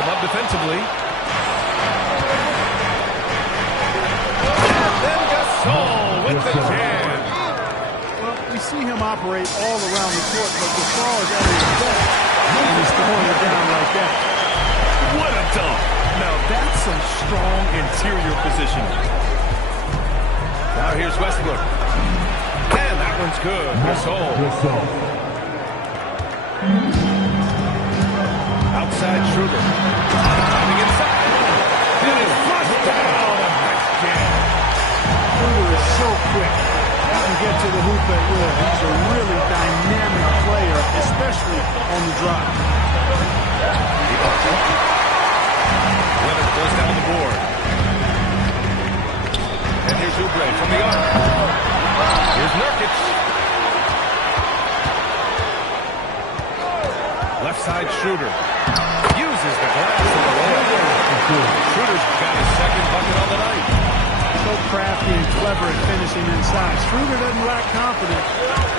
him up defensively. And then Gasol with the jam. Well, we see him operate all around the court, but Gasol is at his best when he's throwing it down like that. What a dunk. Now that's some strong interior positioning. Now here's Westbrook. And that one's good. Gasol. Outside Schroeder. Coming inside. And it's flushed down. A nice jam. Schroeder is so quick. He can get to the hoop at will. He's a really dynamic player, especially on the drive. Leonard goes down the board. And here's Oubre from the arc. Here's Nurkic. Left side Schroeder. Uses the glass in the layup. Schroeder's got his second bucket on the night. So crafty and clever at finishing inside. Schroeder doesn't lack confidence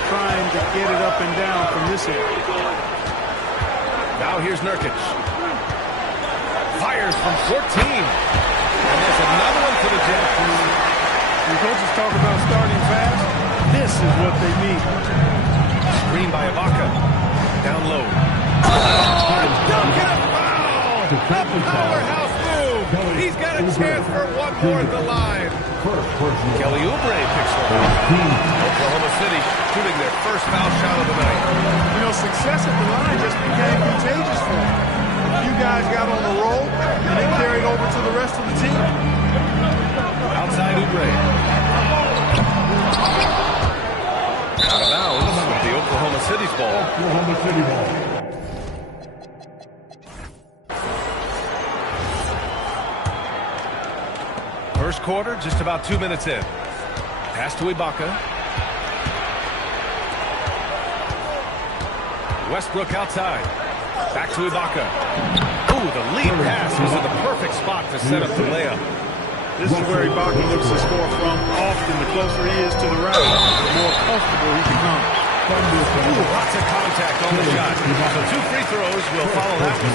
trying to get it up and down from this area. Now here's Nurkic. Fires from 14. And there's another one for the Jets. When coaches talk about starting fast, this is what they mean. Screen by Ibaka. Down low. Oh, a dunk and a foul! A powerhouse move. He's got a chance for one more at the line. Kelly Oubre picks one up. Oklahoma City shooting their first foul shot of the night. You know, success at the line just became contagious for them. You guys got on the roll, and it carried over to the rest of the team. Outside Oubre. Out of bounds with the Oklahoma City's ball. Oklahoma City ball. First quarter, just about 2 minutes in. Pass to Ibaka. Westbrook outside. Back to Ibaka. Ooh, the lead pass was in the perfect spot to set up the layup. This is where Ibaka looks to score from. Often, the closer he is to the rack, the more comfortable he becomes. Ooh, lots of contact on the shot. So 2 free throws will follow that one.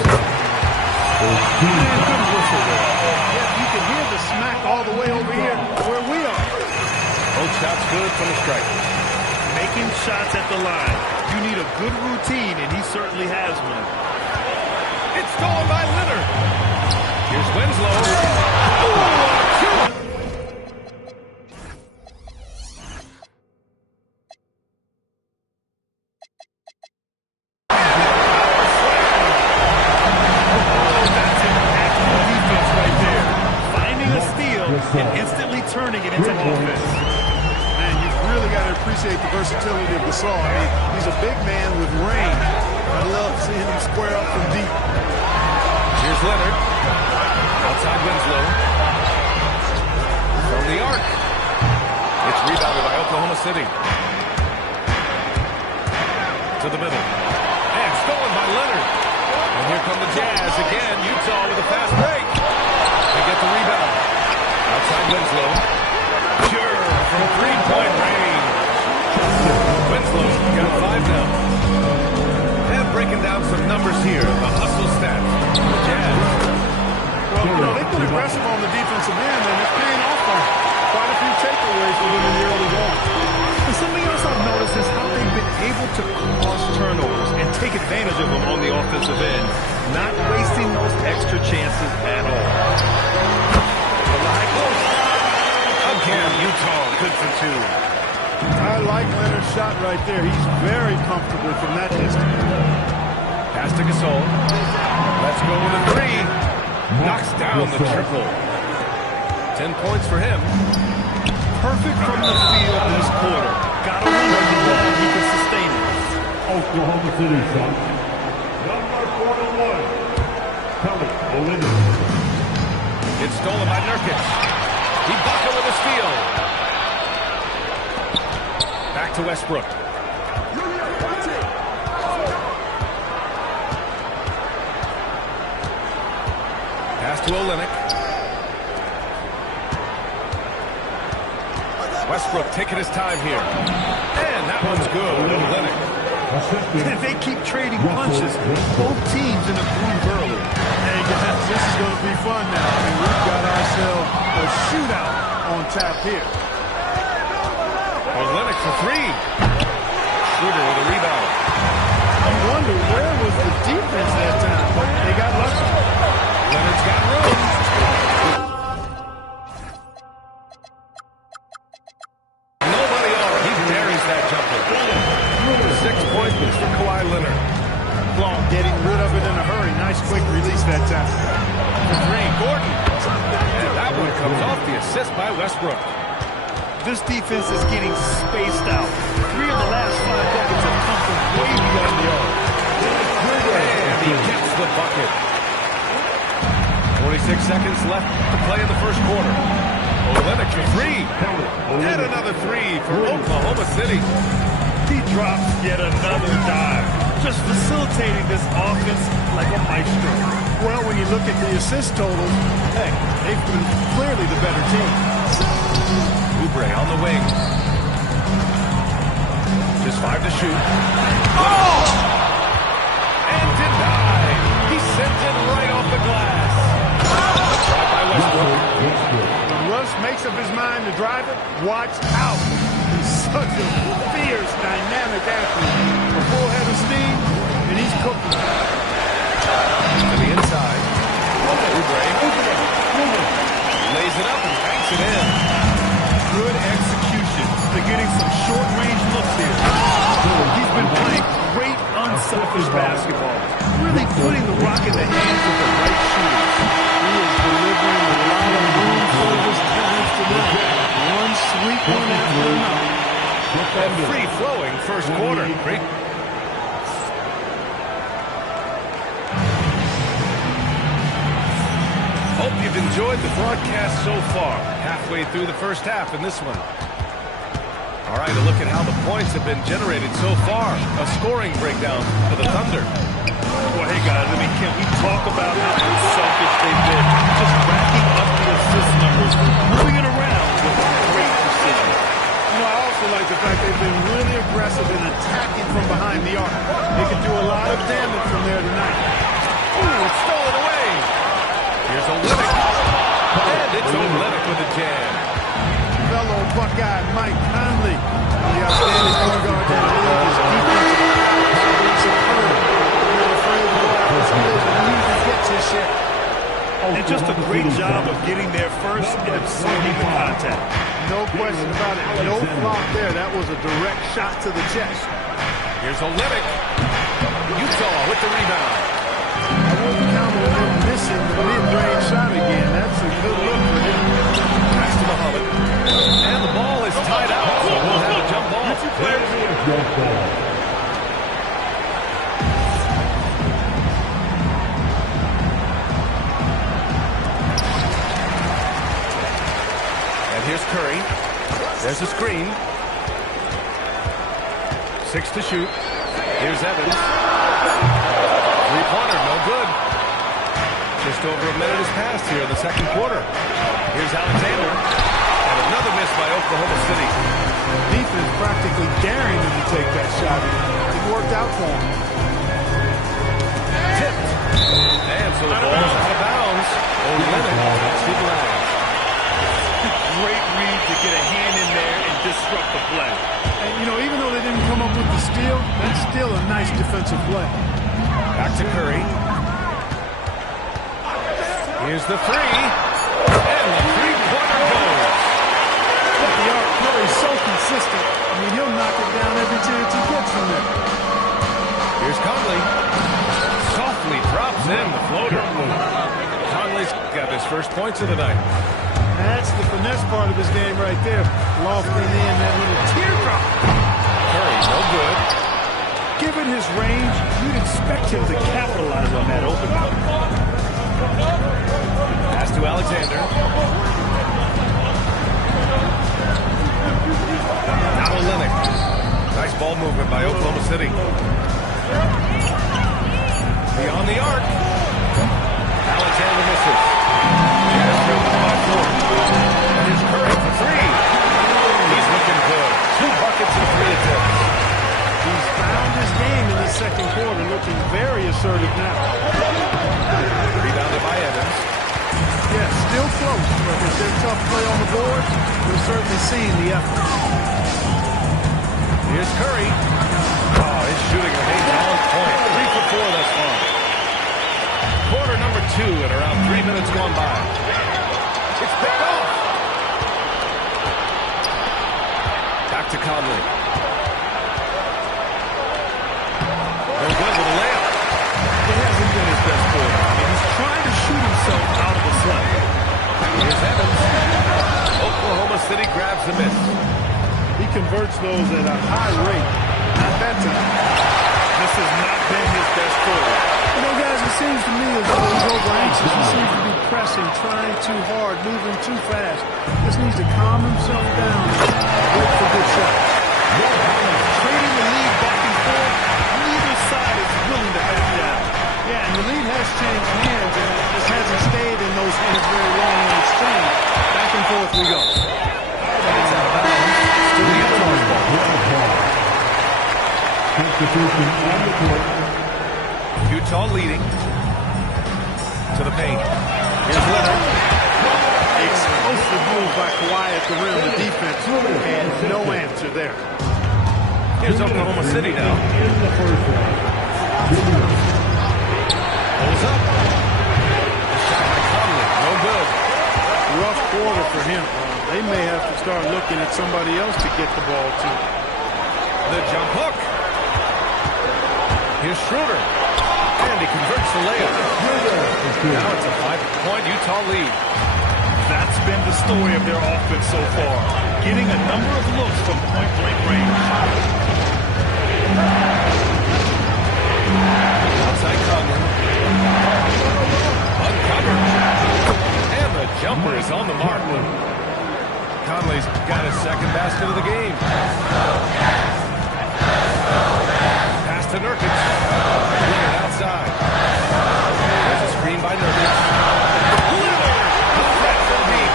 Good whistle there. Yeah, you can hear the smack all the way over here where we are. Both shots good from the striker. Making shots at the line. You need a good routine, and he certainly has one. It's stolen by Leonard. Here's Winslow. Ooh, and instantly turning it into offense. Man, you've really got to appreciate the versatility of Gasol. I mean, he's a big man with range. I love seeing him square up from deep. Here's Leonard. Outside Winslow. From the arc. It's rebounded by Oklahoma City. To the middle. And stolen by Leonard. And here come the Jazz again. Utah with a fast break. They get the rebound. Outside Winslow. Sure, from three-point range. Winslow got 5 now. And breaking down some numbers here. The hustle stats. The Jazz. Well, you know, they've been aggressive on the defensive end, and it's paying off for them. Quite a few takeaways for them in the early going. And something else I've noticed is how they've been able to cause turnovers and take advantage of them on the offensive end, not wasting those extra chances at all. Again, Utah good for 2. I like Leonard's shot right there. He's very comfortable from that distance. Pass to Gasol. Let's go with a 3. Knocks down the triple. 10 points for him. Perfect from the field this quarter. Got to win the ball. He can sustain it. Oklahoma City, son. Number 41. Kelly Olynyk. It's stolen by Nurkic. Ibaka with a steal. Back to Westbrook. Pass to Olynyk. Westbrook taking his time here. And that one's good. Olynyk. If they keep trading punches, both teams in a groove early. And you fun now. I mean, we've got ourselves a shootout on tap here. Olenek for three. Schroeder with a rebound. I wonder where was the defense that time, but they got lucky. Leonard's got room. Nobody on it. He buries that jumper. 6 points for Kawhi Leonard. Ball getting rid of it in a hurry. Nice quick release that time. For three, Gordon. And that one comes off the assist by Westbrook. This defense is getting spaced out. 3 of the last 5 buckets have come from way beyond the arc. And he gets the bucket. 46 seconds left to play in the first quarter. Olenek for three. And another three for Oklahoma City. He drops yet another dive, just facilitating this offense like a maestro. Well, when you look at the assist totals, hey, they've been clearly the better team. Oubre on the wing. Just 5 to shoot. Oh! And denied. He sent it right off the glass. Tried by Westbrook. When Russ makes up his mind to drive it, watch out. He's such a fierce, dynamic athlete. A full head of steam, and he's cooking. To the inside. Oubre. Lays it up and banks it in. Good execution. They're getting some short-range looks here. He's been playing great, unselfish basketball. Really putting the rock in the hands of the right shooters. He is delivering a lot of room service times tonight. One sweet one after another. And free-flowing first quarter. Hope you've enjoyed the broadcast so far. Halfway through the first half in this one. All right, a look at how the points have been generated so far. A scoring breakdown for the Thunder. Well, hey, guys, can we talk about how unselfish they've been? Just racking up the assist numbers, moving it around with great precision. You know, I also like the fact they've been really aggressive in attacking from behind the arc. They can do a lot of damage from there tonight. Ooh, it's stolen away. Here's Olenek. And it's Olenek with a jam. Fellow Buckeye Mike Conley, the outstanding point guard in the league, is defensive prowess is superb. I'm not afraid of what he usually gets his share. And just a great job of getting there first and absorbing the contact. No question about it. No flop there. That was a direct shot to the chest. Here's Olenek. Utah with the rebound. I wouldn't count on him missing the mid-range shot again. That's a good look for him. Pass to Muhammad. And the ball is tied out, so we'll have a jump ball. And here's Curry. There's a screen. 6 to shoot. Here's Evans. Three-pointer, no good. Just over a minute has passed here in the second quarter. Here's Alexander. And another miss by Oklahoma City. Defense practically daring him to take that shot. It worked out for him. Tipped. And so the ball is out of bounds. Olenek knocks it down. Great read to get a hand in there and disrupt the play. And, you know, even though they didn't come up with the steal, that's still a nice defensive play. Back to Curry. Here's the three. And the three-pointer goes. But the arc Curry's so consistent. I mean, he'll knock it down every chance he gets from there. Here's Conley. Softly drops in the floater. Conley's got his first points of the night. That's the finesse part of his game right there. Lofting in that little teardrop. Curry, no good. Given his range, you'd expect him to capitalize on that opening. Pass to Alexander. Now Olenek. Nice ball movement by Oklahoma City. Beyond the arc. Alexander misses. Jazz trails by 4. And here's Curry for three. He's looking good. 2 buckets and 3 attempts. He's found his game in the second quarter, looking very assertive now. Rebounded by Evans. enough play on the board, we're certainly seeing the effort. Here's Curry. Oh, his shooting remains on point. 3 for 4 thus far. Quarter number 2 and around 3 minutes gone by. It's picked off. Back to Conley. No good with a layup. It hasn't been his best quarter. I mean, he's trying to shoot himself out of a slump. Here's Evans. Oklahoma City grabs the miss. He converts those at a high rate. Not that time. This has not been his best quarter. You know, guys, it seems to me as though he's over anxious. He seems to be pressing, trying too hard, moving too fast. Just needs to calm himself down. Wait for good shots. Trading the lead back and forth. Neither side is willing to back down. Yeah, and the lead has changed hands, and it just hasn't stayed in those hands very long in exchange. Back and forth we go. It's out of bounds. To the Utah's ball. Substitution on the court. Utah leading. To the paint. Here's Leonard. Explosive move by Kawhi at the rim. The defense had no answer there. Here's Oklahoma City now. In the first round. Pulls up. The shot by Conley. No good. Rough quarter for him. They may have to start looking at somebody else to get the ball to. The jump hook. Here's Schroeder. And he converts the layup. Now it's a 5-point Utah lead. That's been the story of their offense so far. Getting a number of looks from point-blank range. Outside Conley. Uncovered. And the jumper is on the mark. Conley's got his second basket of the game. Pass to Nurkic. Leonard outside. There's a screen by Nurkic. Leonard! The threat from deep.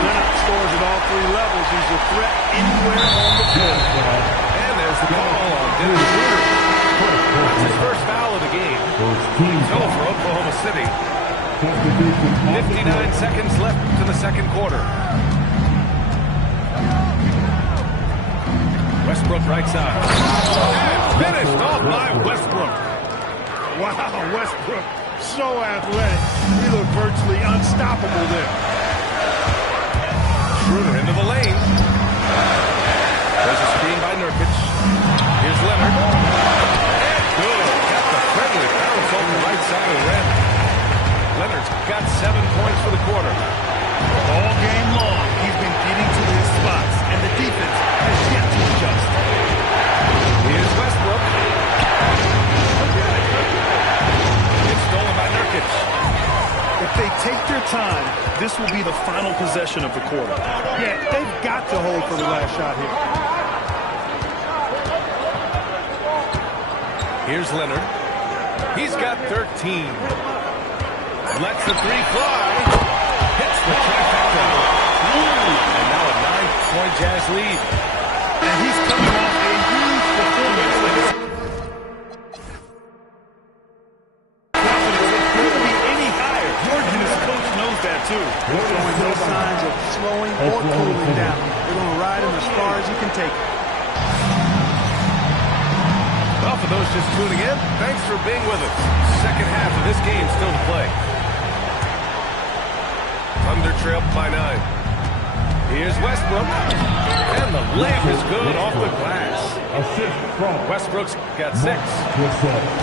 Leonard scores at all 3 levels. He's a threat anywhere on the floor. And there's the call on Dennis Schroeder. That's his first foul of the game. So for Oklahoma City. 59 seconds left to the second quarter. Westbrook right side. And finished off by Westbrook. Wow, Westbrook, so athletic. He looked virtually unstoppable there. Schroeder into the lane. There's a screen by Nurkic. Here's Leonard. And good. Got the friendly bounce on the right side of the rim. Leonard's got 7 points for the quarter. All game long, he's been getting to his spots, and the defense has yet to adjust. Here's Westbrook. It's stolen by Nurkic. If they take their time, this will be the final possession of the quarter. Yeah, they've got to hold for the last shot here. Here's Leonard. He's got 13. Lets the 3 fly. Hits the trifecta. And now a 9-point Jazz lead. And he's coming off a huge performance. Confidence couldn't be any higher. George and his coach knows that too. Showing no signs of slowing or cooling down. They're going to ride him as far as he can take it. Well, for those just tuning in, thanks for being with us. Second half of this game still to play. Thunder trail by 9. Here's Westbrook. And the layup is good off the glass. Assist from Westbrook's got 6.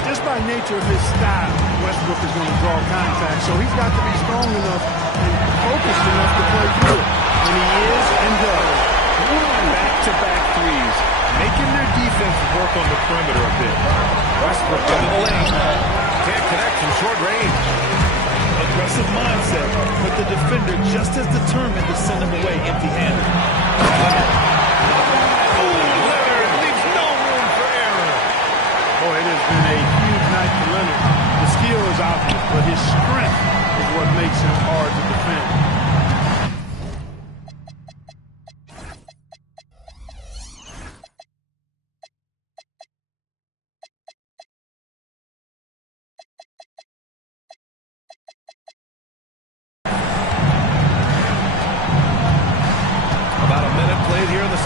Just by nature of his style, Westbrook is going to draw contact, so he's got to be strong enough and focused enough to play through it. And he is and does. Back-to-back threes, making their defense work on the perimeter a bit. Westbrook into the lane. Can't connect from short range. Aggressive mindset, but the defender just as determined to send him away empty-handed. Leonard leaves no room for error. Boy, it has been a huge night for Leonard. The skill is obvious, but his strength is what makes him hard to defend.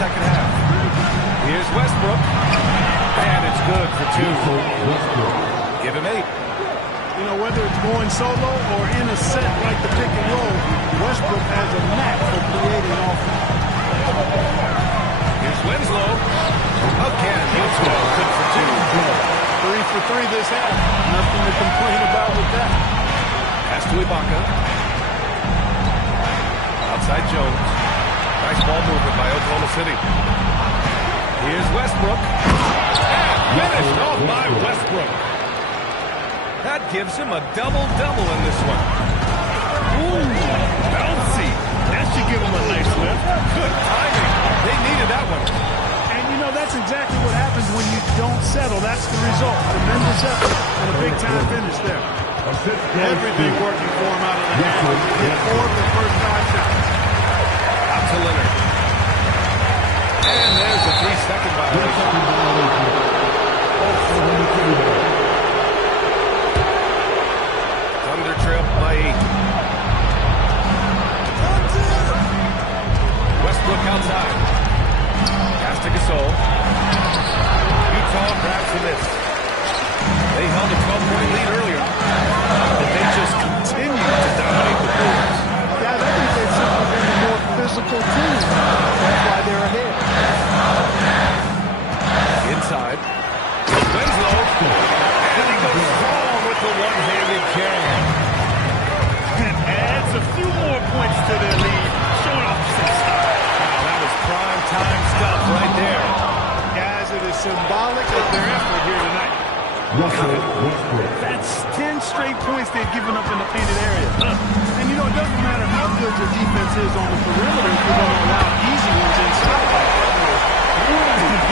second half. Here's Westbrook. And it's good for 2. Give him 8. You know, whether it's going solo or in a set like the pick and roll, Westbrook has a knack for creating offense. Here's Winslow. Again, Winslow, good for 2. 3 for 3 this half. Nothing to complain about with that. Pass to Ibaka. Outside Jones. Nice ball movement by Oklahoma City. Here's Westbrook. And finished off by Westbrook. That gives him a double-double in this one. Ooh, bouncy. That should give him a nice lift. Good timing. They needed that one. And, you know, that's exactly what happens when you don't settle. That's the result. Tremendous effort and a big-time finish there. Everything working for him out of the half. Hit 4 of the first 5 shots. Out to Leonard. And there's a 3-second violation. Thunder trail by 8. Westbrook outside. Pass to Gasol. Utah grabs the miss. They held a 12-point lead earlier, but they just continue to dominate the Bulls. Yeah, I think they've simply been a more physical team. That's why they're ahead. Inside. Winslow. And he goes strong with the one-handed jam. And adds a few more points to their lead, showing off some style. Wow, that was prime-time stuff right there. Guys, it is symbolic of their effort here tonight. That's 10 straight points they've given up in the painted area. And, you know, it doesn't matter how good your defense is on the perimeter if you're going to allow easy ones inside.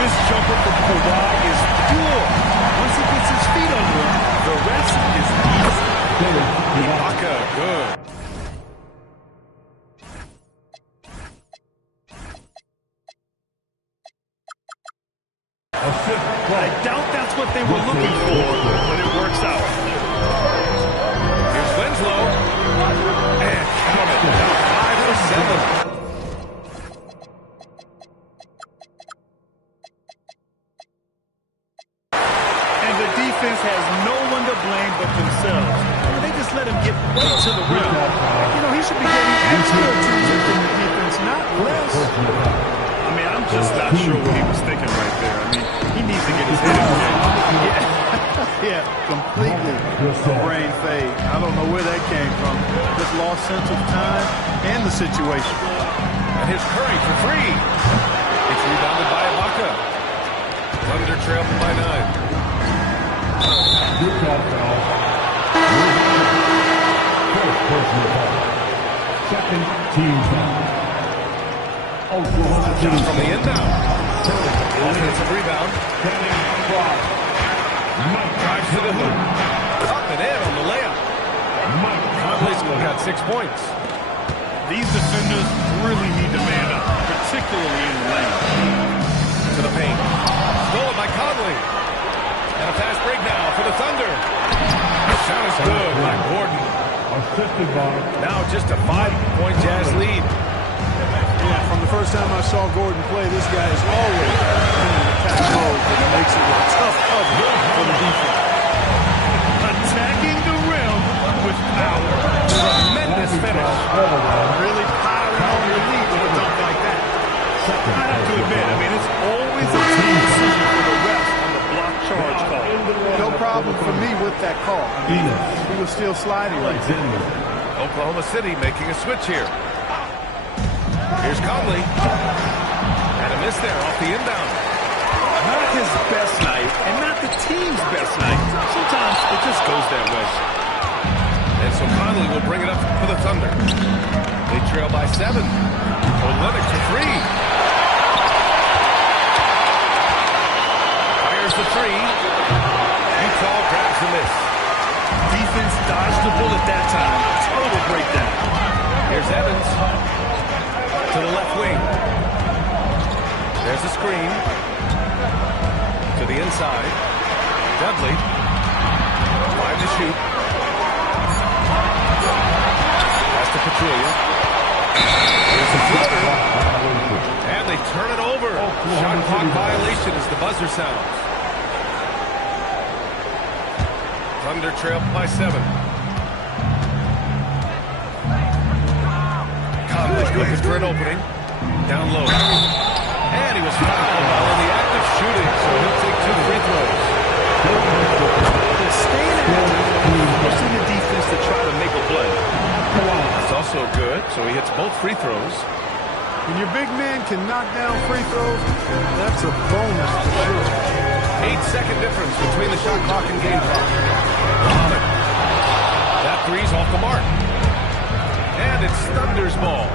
This jumper from Kawhi is pure. Once he gets his feet under him, the rest is easy. Ibaka, good. I doubt that's what they were looking for, but it works out. Here's Winslow. And count it. Down 5 for 7. And the defense has no one to blame but themselves. They just let him get right to the rim. You know, he should be getting extra attention from the defense, not less. I mean, I'm just not sure what he was thinking right there. I mean, he needs to get his head in the game. Yeah, completely brain fade. I don't know where that came from. Just lost sense of time and the situation. And here's Curry for 3. It's rebounded by Ibaka. Thunder trailed by 9. Second team foul. Shot from the inbound. Offensive rebound. Drives to the hoop. Up and in on the layup. Conley's got 6 points. These defenders really need to man up, particularly in the lane. To the paint. Stolen by Conley. And a fast break now for the Thunder. The shot is good by Gordon. Assisted by. Now just a 5-point Jazz lead. Yeah, from the first time I saw Gordon play, this guy is always in an attack mode, but he makes it a tough cover for the defense. Attacking the rim with power. Tremendous finish. Really piling on your lead with a dunk like that. I have to admit, I mean, it's always a team decision for the refs on the block charge call. No problem for me with that call. I mean, he was still sliding right there. Oklahoma City making a switch here. Here's Conley. And a miss there off the inbound. Not his best night, and not the team's best night. Sometimes it just goes that way. And so Conley will bring it up for the Thunder. They trail by 7. Olynyk for 3. Fires the 3. Utah grabs the miss. Defense dodged the bullet that time. Total breakdown. Here's Evans to the left wing. There's a screen. To the inside. Dudley. 5 to shoot. Pass to Petulia. Here's a floater. And they turn it over. Shot clock violation as the buzzer sounds. Thunder trail by 7. Conley's looking for an opening. Down low. And he was fouled while in the act of shooting, so he'll take 2 free throws. Staying active, forcing the defense to try to make a play. That's also good, so he hits both free throws. When your big man can knock down free throws, that's a bonus for sure. 8-second difference between the shot clock and game clock. That three's off the mark. And it's Thunder's ball.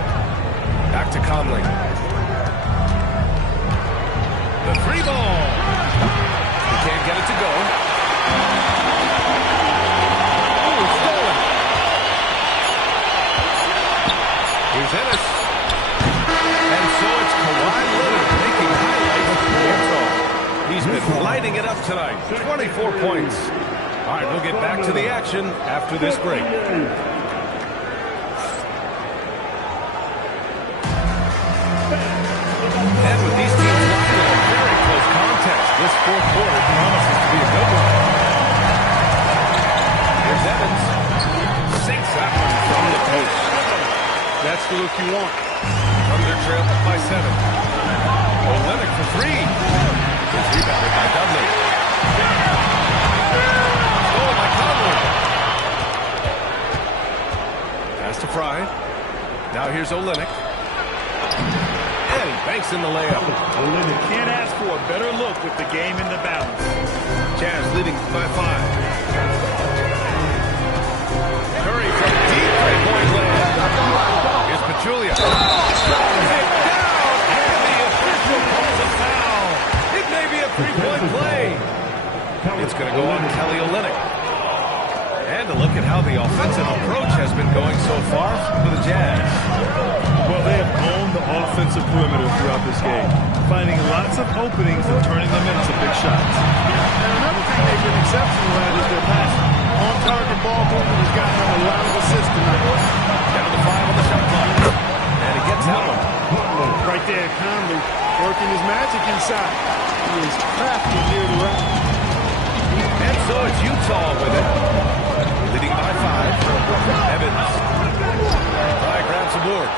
Back to Conley. The 3 ball. He can't get it to go. Oh, it's stolen. Here's Ennis. And so it's Kawhi Leonard making highlights for Utah. He's been lighting it up tonight. 24 points. All right, we'll get back to the action after this break. And with these teams locked in a very close contest, this fourth quarter promises to be a good one. Here's Evans. Sinks that one from the post. That's the look you want. Thunder trail up by 7. Olenek for 3. It's rebounded by Dudley. Stolen by Conley. Pass to Fry. Now here's Olenek. And he banks in the layup. Can't ask for a better look with the game in the balance. Jazz leading by 5. Curry from deep three-point land. Here's Pachulia. Picked down, and the official calls a foul. It may be a 3-point play. It's going to go on Kelly Olynyk. And a look at how the offensive approach has been going so far for the Jazz. Well, they have owned the offensive perimeter throughout this game, finding lots of openings and turning them into big shots. And another thing they've been exceptional at is their passing. On-target ball movement has gotten them a lot of assists tonight. Down to 5 on the shot clock. And he gets that one. Right there, Conley working his magic inside. He is crafty near the rack. And so it's Utah with it. Leading by 5. Evans. Fry grabs the board.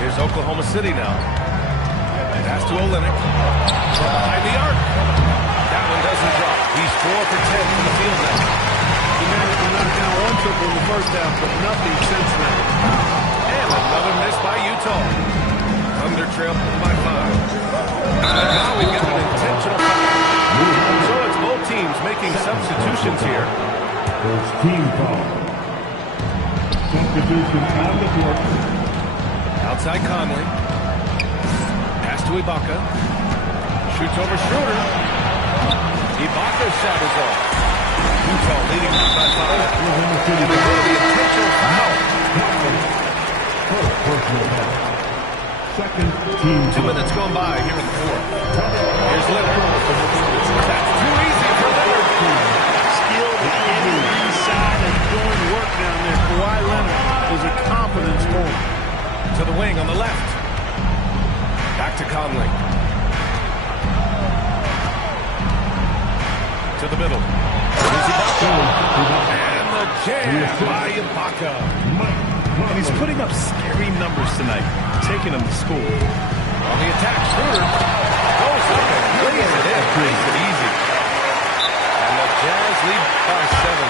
Here's Oklahoma City now. Pass to Olynyk. From behind the arc. That one doesn't drop. He's 4 for 10 from the field now. He managed to knock down 1 triple in the first half, but nothing since then. And another miss by Utah. Thunder trail by 5. And now we get an intentional foul. So it's both teams making substitutions here. First team foul. Substitution on the court. Outside Conley. Pass to Ibaka. Shoots over Schroeder. Ibaka's shot is off. Utah leading by 5. And we go to the intentional foul. Second team 2 minutes gone by here in the fourth. Here's Leonard. That's too easy for Leonard. Skilled at getting inside and doing work down there. Kawhi Leonard is a confidence forward. To the wing on the left. Back to Conley. To the middle. Here's Ibaka. And the jam by Ibaka. And he's putting up scary numbers tonight, taking them to school. On the attack, Schroeder goes up and lays it in. Makes it easy. And the Jazz lead by 7.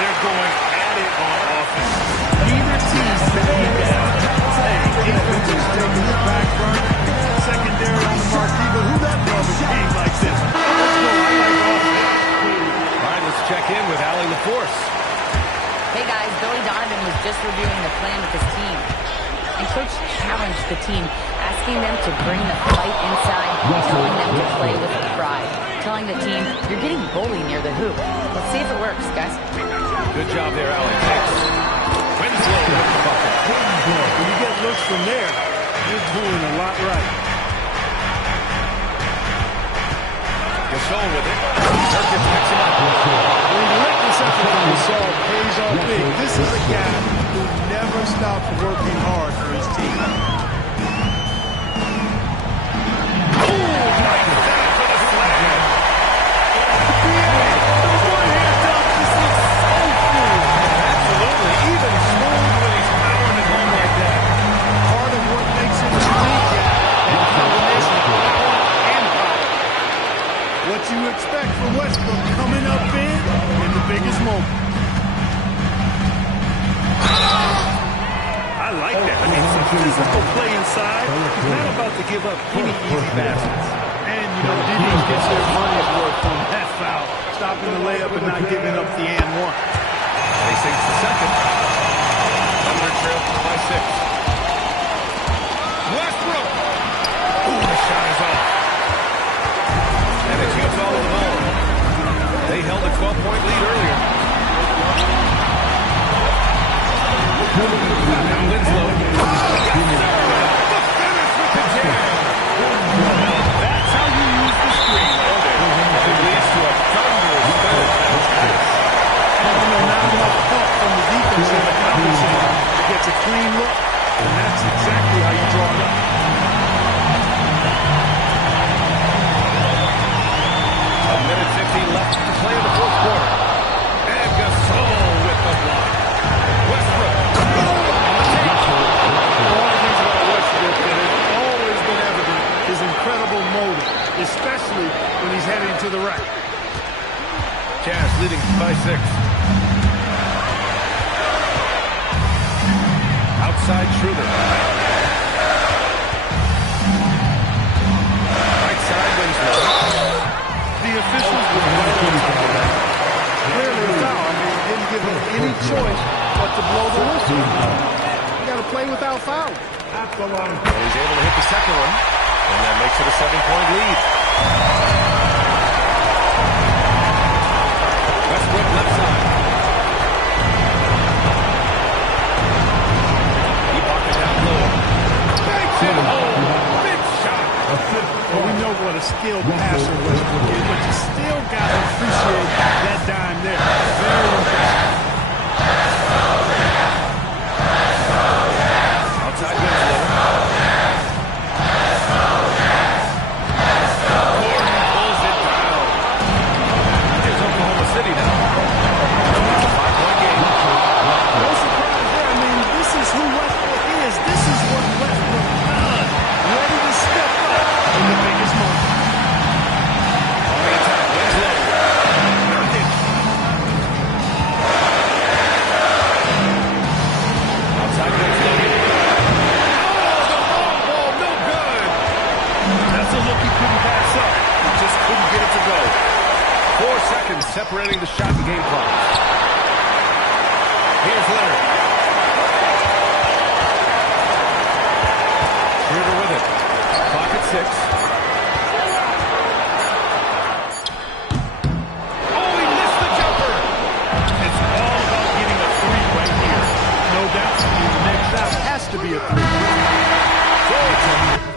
They're going at it on offense. Neither team's backing down. Hey, defense is taking the back burner. Secondary on the marquee, but who doesn't love a game like this? Let's go. I like offense. All right, let's check in with Allie LaForce. Hey guys, Billy Donovan was just reviewing the plan with his team. And Coach challenged the team, asking them to bring the fight inside, telling them to play with pride. Telling the team, you're getting bullied near the hoop. Let's see if it works, guys. Good job there, Allie. Thanks. Winslow with the bucket. When you get looks from there, you're doing a lot right. Gasol with it. Perkins picks him up. Relentless effort from Gasol pays off big. This is a guy who never stops working hard for his team. physical play inside. He's not about to give up any easy baskets. And, you know, defense gets their money's worth from that foul. Stopping the layup and not giving up the and one. And he sinks the second. Thunder trail by 6. Westbrook. Ooh, the shot is off. And it's Utah with the ball. They held a 12-point lead earlier. Now Winslow. The finish with the jam. That's how you use the screen. It leads to a thunderous finish. Not enough help from the defense in the compensation. It gets a clean look, and that's exactly how you draw it up. A minute 50 left to play in the fourth quarter. And Gasol with the block. Westbrook. One of the things about Westbrook that has always been evident is incredible motor, especially when he's heading to the right. Jazz leading by 6. Outside Schroeder. Right side Winslow. The officials were well on top of that. Clearly a foul. I mean, didn't give him any choice but to blow the whistle. You got to play without fouling. And he's able to hit the second one. And that makes it a 7-point lead. Westbrook left side. He pocket down low. Banks it home. Big shot. Well, we know what a skilled passer Westbrook is, but you still got to appreciate that dime there. Very impressive. Outside Winslow. Gordon pulls it down. Here's Oklahoma City now. It's a 5-point game. No surprise there. I mean, this is who Westbrook is. This is what Westbrook does. Ready to step up in the biggest moment. On the attack, Winslow. Nurkic. Outside Winslow. Oh, the long ball, no good. That's a look he couldn't pass up. He just couldn't get it to go. 4 seconds separating the shot and game clock. Here's Leonard. Schroeder with it. Clock at 6. Oh, he missed the jumper. It's all about getting a three right here. No doubt. The next out has to be a three. So it's a